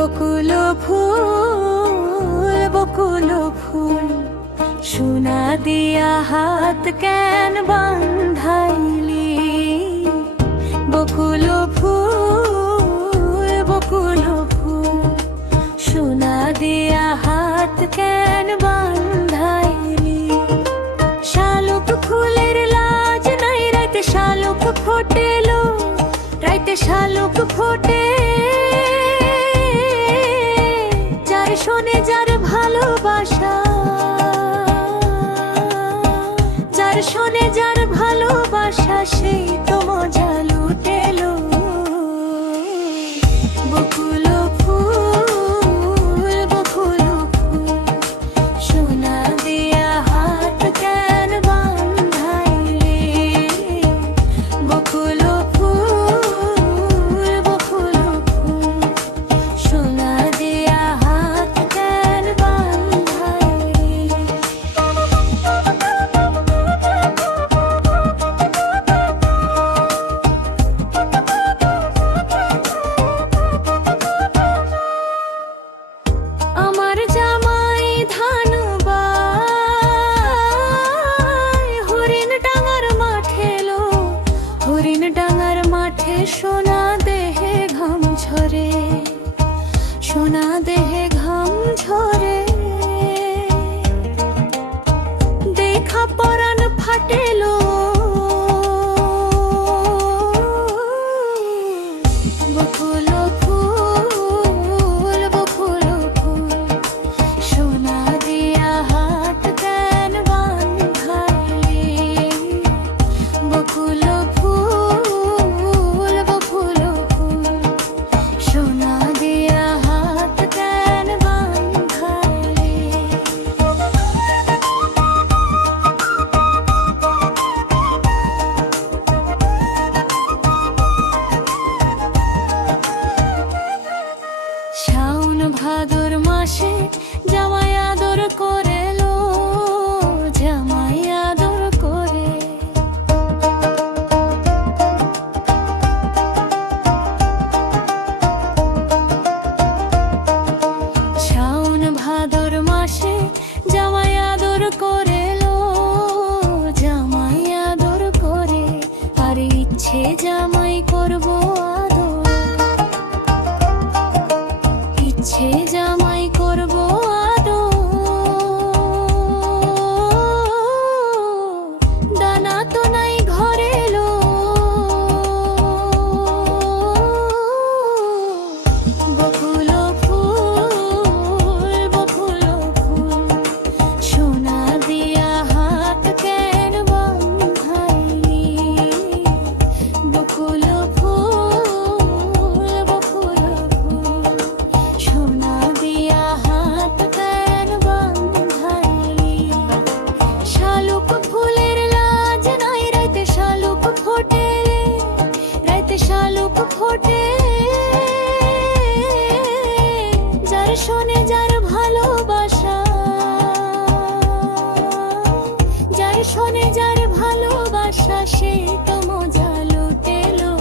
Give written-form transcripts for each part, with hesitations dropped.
বকুল ফুল সোনা দিয়া হাত কেন বান্ধাইলি। বকুল ফুল সোনা দিয়া হাত কেন বান্ধাইলি। শালুক ফুলের লাজ নাই, রাইতে শালুক ফোটেলো, রাইতে শালুক ফোটে। যার শোনে যার ভালোবাসা, যার শোনে যার ভালোবাসা, সেই তো মজা লুটেলো। বকুল ফুল সোনা দিয়া হাত কেন বান্ধাইলি। বকুল ফুল সোনা দিয়া হাত কেন বান্ধাইলি। আমার জামাই ধানবাই হরিণ ডাঙার মাঠে লো, হরিণ ডাঙার মাঠে সোনা দেহে ঘাম ঝরে, সোনা দেহে ঘাম ঝরে। দেখা পরাণ ফাটেলো। বকুল ফুল সোনা দিয়া হাত কেন বান্ধাইলি। বকুল ফুল সোনা দিয়া হাত কেন বান্ধাইলি। শাওন ভাদর মাসে জামাই আদর করে লো, জামাই আদর করে। শাওন ভাদর মাসে জামাই আদর করে লো, জামাই আদর করে। আর ইচ্ছে জামাই করবো আদর, ইচ্ছে জামাই করবো আদর। দানা তো নাই ঘরে লো। বকুল ফুল সোনা দিয়া হাত কেন বান্ধাইলি। বকুল ফুল সোনা দিয়া হাত কেন বান্ধাইলি। শালুক ফুলের লাজ নাই, রাইতে শালুক ফোটে, রাইতে শালুক ফোটে। যার শোনে যার ভালোবাসা, যার শোনে যার ভালোবাসা, সেই তো মজা লুটেলো।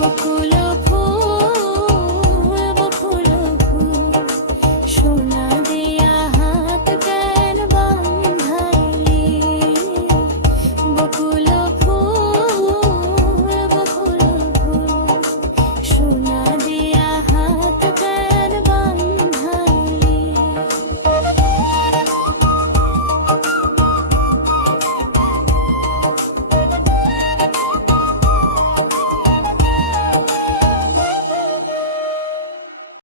বকুল